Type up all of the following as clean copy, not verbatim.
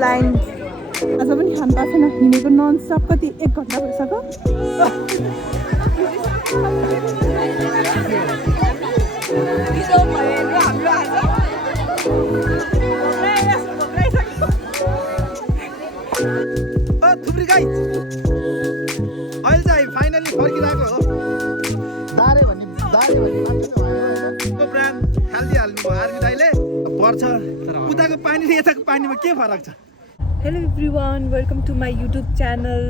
line आज पनि खानु पाएको छैन हिँडेको ननस्टप कति 1 घन्टा भइसक्यो थुप्री गाइस अहिले चाहिँ फाइनली फर्किरहेको हो दारे भन्ने ब्रान्ड खालिदिइहाल्नु भयो आर्मी दाइले पर्छ उताको पानी र यताको पानीमा के फरक छ hello everyone welcome to my YouTube channel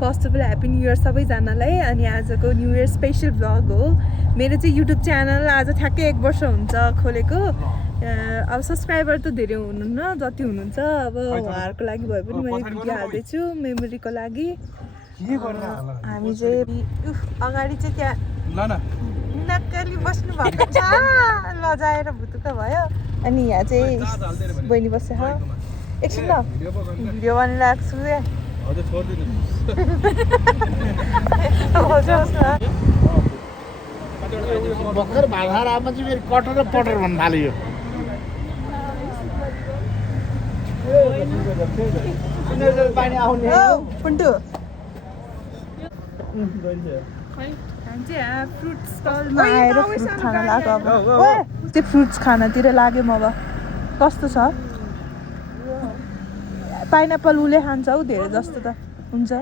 first of all happy new year सबैजनालाई अनि आजको न्यु इयर स्पेसल भ्लग हो मेरो चाहिँ युट्युब च्यानल आज ठ्याक्कै 1 वर्ष हुन्छ खोलेको अब सब्सक्राइबर त धेरै हुनुहुन्न जति हुनुहुन्छ अब उहाँहरूको लागि भए पनि मैले भिडियो हाल्दैछु मेमोरीको लागि हामी चाहिँ अगाडि चाहिँ त्यहाँ नक्कली बस्नु भएको छ लजाएर भुतुका भयो अनि यहाँ चाहिँ बहिनी बसेछ एकछिन ल भिडियो बनाइरहेको छु भर्खर भाषा आमा चाहिँ फेरि कटर र पटर भन्नु थाल्यो पानी आउने पुन्टु फ्रुट स्टलमा आएर फ्रुट खान लाग्यो अब त्यो फ्रुट्स खानातिर लाग्यो म अब कस्तो छ पाइनएप्पल उसले खान्छ हौ धेरै जस्तो त हुन्छ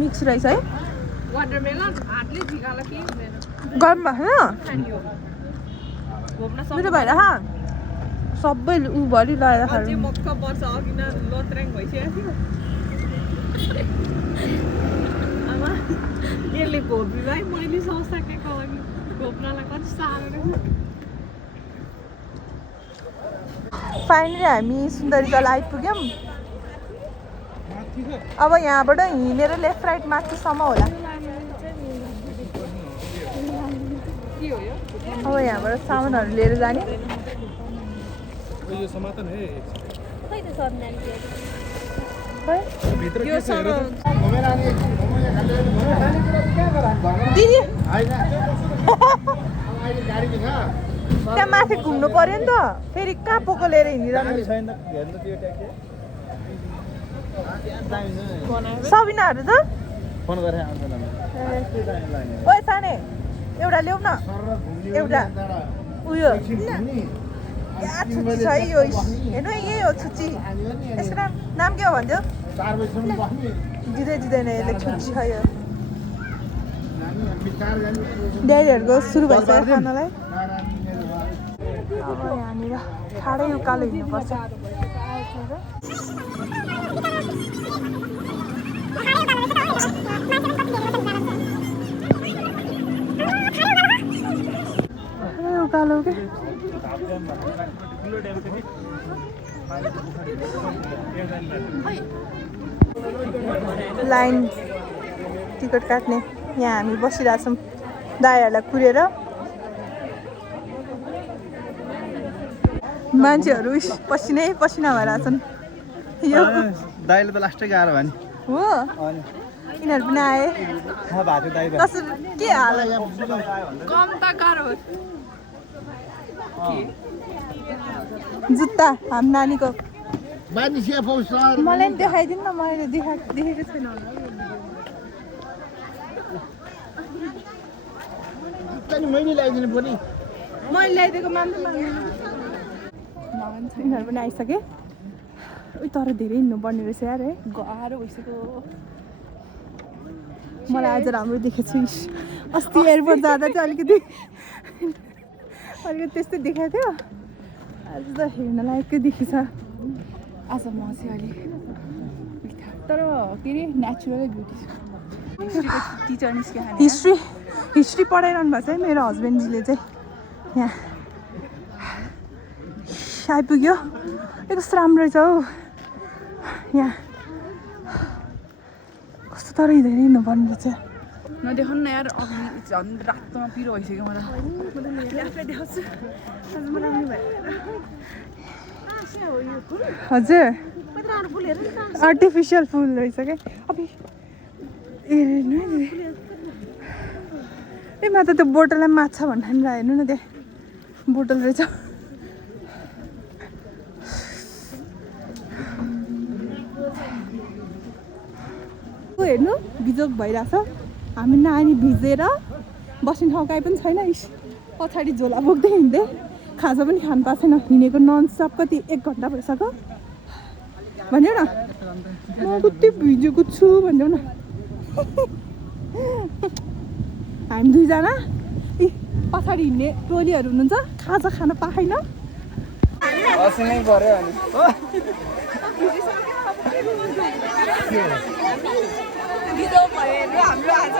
मिक्स रहेछ है गरम भएको मेरो भएर सबै ऊ भरि लगाएर खानु यसले घोप्रीलाई मैले सौसकेको अघि घोप्नलाई कति साह्रो फाइनली हामी सुन्दरी जल आइपुग्यौँ अब यहाँबाट हिँडेर लेफ्ट राइट माथिसम्म होला अब यहाँबाट सामानहरू लिएर जाने दिदी त्यहाँ माथि घुम्नु पर्यो नि त फेरि कहाँ पोको लिएर हिँडिरहनु सबिनाहरू त ओ साने एउटा ल्याऊ न एउटा उयो छुच्ची छ है यो हेर्नु यही हो छुच्ची यसको नाम के हो भन्थ्यो दिँदैन यसले छुच्ची छ यो ड्याडीहरूको सुरु भइसक्यो खानालाई अब यहाँनिर ठाडै उकालो हिँड्नुपर्छ उकालो के लाइन टिकट काट्ने यहाँ हामी बसिरहेछौँ दाइहरूलाई कुरेर मान्छेहरू पसिनै पसिना भइरहेछन् यो दाइले त लास्टै गाह्रो भयो नि हो यिनीहरू पनि आए कसरी के हाल कम त गाह्रो जुत्ता हामी नानीको मानिस मलाई पनि देखाइदिनु न मैले देखेको छैन मैले ल्याइदिनु पर्ने मैले ल्याइदिएको यिनीहरू पनि आइसके तर धेरै हिँड्नुपर्ने रहेछ यार है गाह्रो भइसक्यो मलाई आज राम्रो देखेको छु अस्ति एयरपोर्ट जाँदा चाहिँ अलिकति त्यस्तै देखाएको थियो आज त हेर्न लायककै देखिन्छ आज म चाहिँ अलिक तर के अरे नेचुरलै ब्युटी टिचर निस्क्यो हिस्ट्री पढाइरहनु भएको छ है मेरो हस्बेन्डजीले चाहिँ यहाँ आइपुग्यो कस्तो राम्रो रहेछ हौ यहाँ कस्तो तर धेरै हिँड्नुपर्ने रहेछ नदेखाउनु न यार अघि झन् रातोमा पिरो भइसक्यो मलाई आफूलाई देखाउँछु हजुर आर्टिफिसियल फुल रहेछ क्या अब हेर्नु है ए म त त्यो बोटललाई माछा भन्ने हेर्नु न त्यहाँ बोटल रहेछ हेर्नु बिजोक भइरहेछ हामी नानी भिजेर बस्ने ठाउँ काहीँ पनि छैन पछाडि झोला बोक्दै हिँड्दै खाजा पनि खानु पाएको छैन हिँडेको ननस्टप कति 1 घन्टा भइसक्यो भन्यो न म कति भिजेको छु भन्यो न हामी दुईजना पछाडि हिँड्ने टोलीहरू हुनुहुन्छ खाजा खान पाएन असिनै पर्यो अनि हाम्रो आज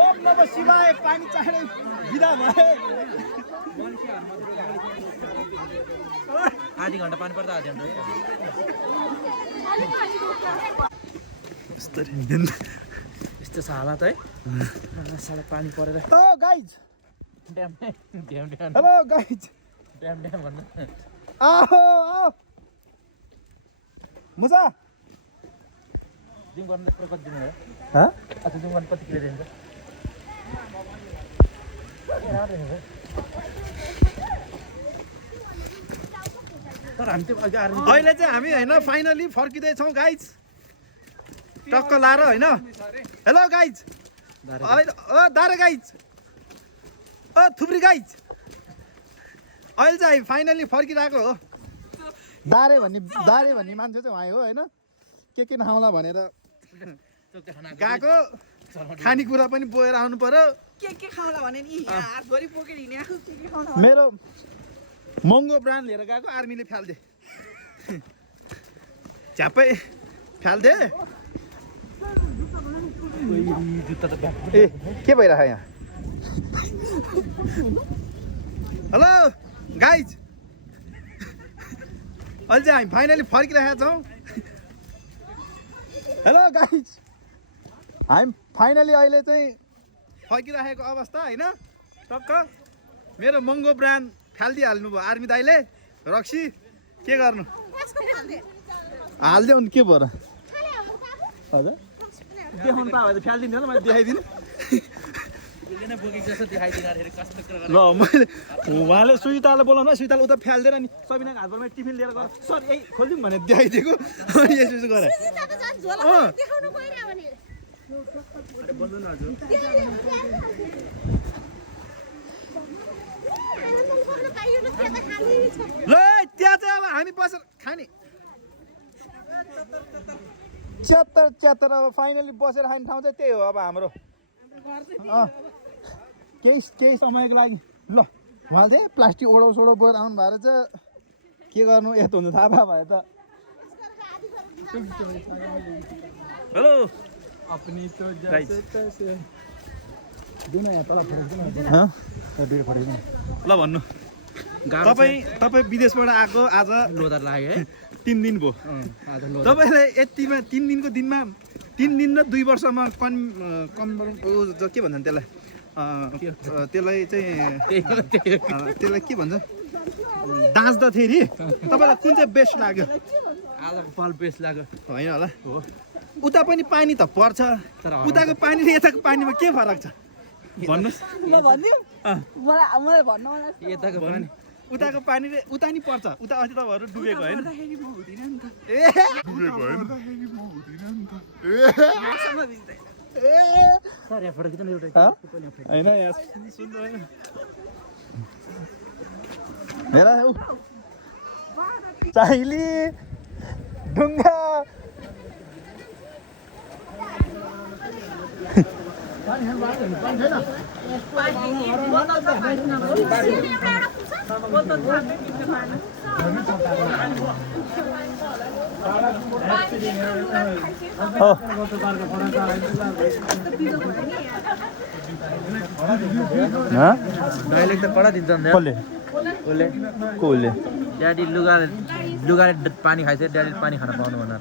ओम नमः शिवाय पानी चाँडै बिदा भए आधी घन्टा पानी पर्दा आधी घन्टा यस्तो छ हालत है साला पानी परेर oh guys damn damn damn hello guys damn damn भन्नु आओ आओ मुसा जिम गर्नु त कति दिनु भयो ह अच्छा जिम गर्नु कति किलो दिन्छ तर हामी त्यो अघि आएर अहिले चाहिँ हामी हैन फाइनली फर्किँदै छौँ गाइज टक्क लाएर हैन हेलो गाइज दारे गाइज थुप्री गाइज अहिले चाहिँ हामी फाइनली फर्किरहेको हो दारे भन्ने मान्छे चाहिँ उहाँ हो हैन के नखाउँला भनेर गएको खानेकुरा पनि बोएर आउनु पर्यो के खाउँला भने नि हातभरि बोकेर हिँड्ने आफू के खाउँला मेरो महँगो ब्रान्ड लिएर गएको आर्मीले फ्याल्दे झ्यापै फ्याल्दे ए के भइरहेको यहाँ हेलो गाइज अहिले चाहिँ हामी फाइनली फर्किरहेका छौँ हेलो गाइज हामी फाइनली अहिले चाहिँ फर्किरहेको अवस्था होइन टक्क मेरो महँगो ब्रान्ड फालिदिइहाल्नु भयो आर्मी दाइले रक्सी के गर्नु हालिदियो भने के भयो र हजुर देखाउनु पायो भने त फ्यालिदिनु होला मैले देखाइदिनु ल मैले उहाँले सुइतालाई बोलाउनु सुइताले उता फ्यालिदिएर नि सबिनाको हातबाट टिफिन लिएर गएर सर यही खोलिदिउँ भनेर देखाइदिएको यसो गरे ल त्यहाँ चाहिँ अब हामी बसेर खाने च्यात्तर अब फाइनली बसेर खाने ठाउँ चाहिँ त्यही हो अब हाम्रो केही समयको लागि ल उहाँ चाहिँ प्लास्टिक ओडो सोडो बोएर आउनु भएर चाहिँ के गर्नु यस्तो हुन्छ थाहा पायो भने त हेलो ल भन्नु तपाईँ विदेशबाट आएको आज लोदर लाग्यो है 3 दिन भयो तपाईँले यतिमा 3 दिनको दिनमा 3 दिन र 2 वर्षमा के भन्छन् त्यसलाई त्यसलाई के भन्छ दाँच्दाखेरि तपाईँलाई कुन चाहिँ बेस्ट लाग्यो आजको फल बेस्ट लाग्यो होइन होला उता पनि पानी त पर्छ उताको पानी र यताको पानीमा के फरक छ भन्नुहोस् म भन्दियो मलाई भन्नु मन यताको पानी उताको पानी रे उता नि पर्छ उता अस्ति तपाईँहरू डुबेको होइन सर यहाँ फोटो खिच्नु एउटा होइन मेरा चाइली ढुङ्गा डाइलेक्ट त कडा दिन्छ नि कसले ड्याडी लुगाले पानी खाइछ ड्याडी पानी खान पाउनु भनेर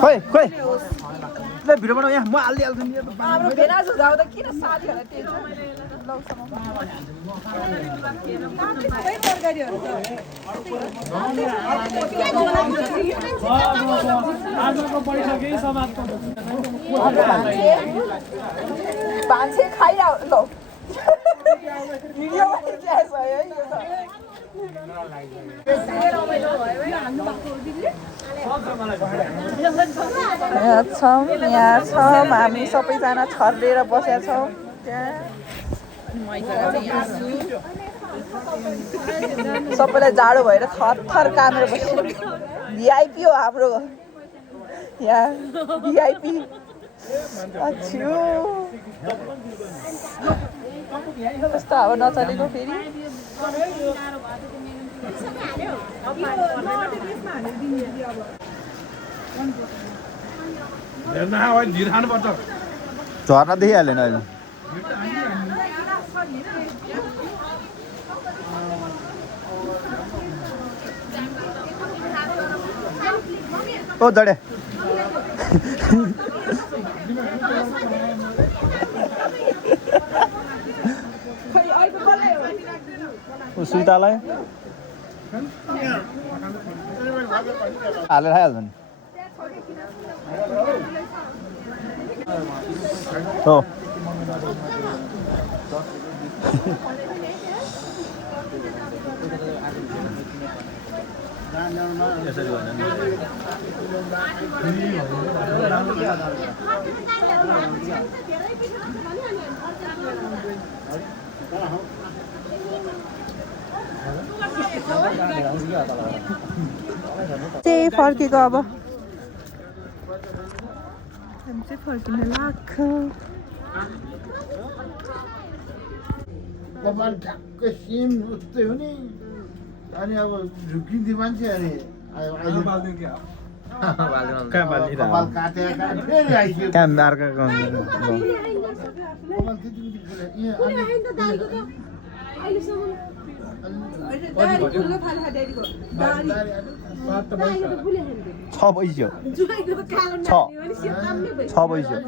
खोइ खोइ ल भिडियो बनाऊ यहाँ म हालिहाल्छु नि हाम्रो भेनाज हुँदा हुँदा किन साथीहरूलाई टेन्सन सबै तरकारीहरू त भान्से खाइरह ल भिडियो बनाइरहेछ है यो त यहाँ छौँ हामी सबैजना छर्लेर बसेका छौँ त्यहाँ सबैलाई जाडो भएर थर कामेर बसेको भिआइपी हो हाम्रो यहाँ भिआइपी अच्छो कस्तो अब नचलेको फेरि झर्ना देखिहालेन अहिले ओ जडे सुइतालाई हालेर खाइहाल्छ नि हो चाहिँ फर्केको अब हामी चाहिँ फर्किन लाग्छ कपाल ठ्याक्कै सेम उस्तै हो नि अनि अब झुकिन्थ्यो मान्छे अनि कपाल काटेर फेरि आइसक्यो काम अर्का कपाल त्यति छ बजिसक्यो 6 बजिसक्यो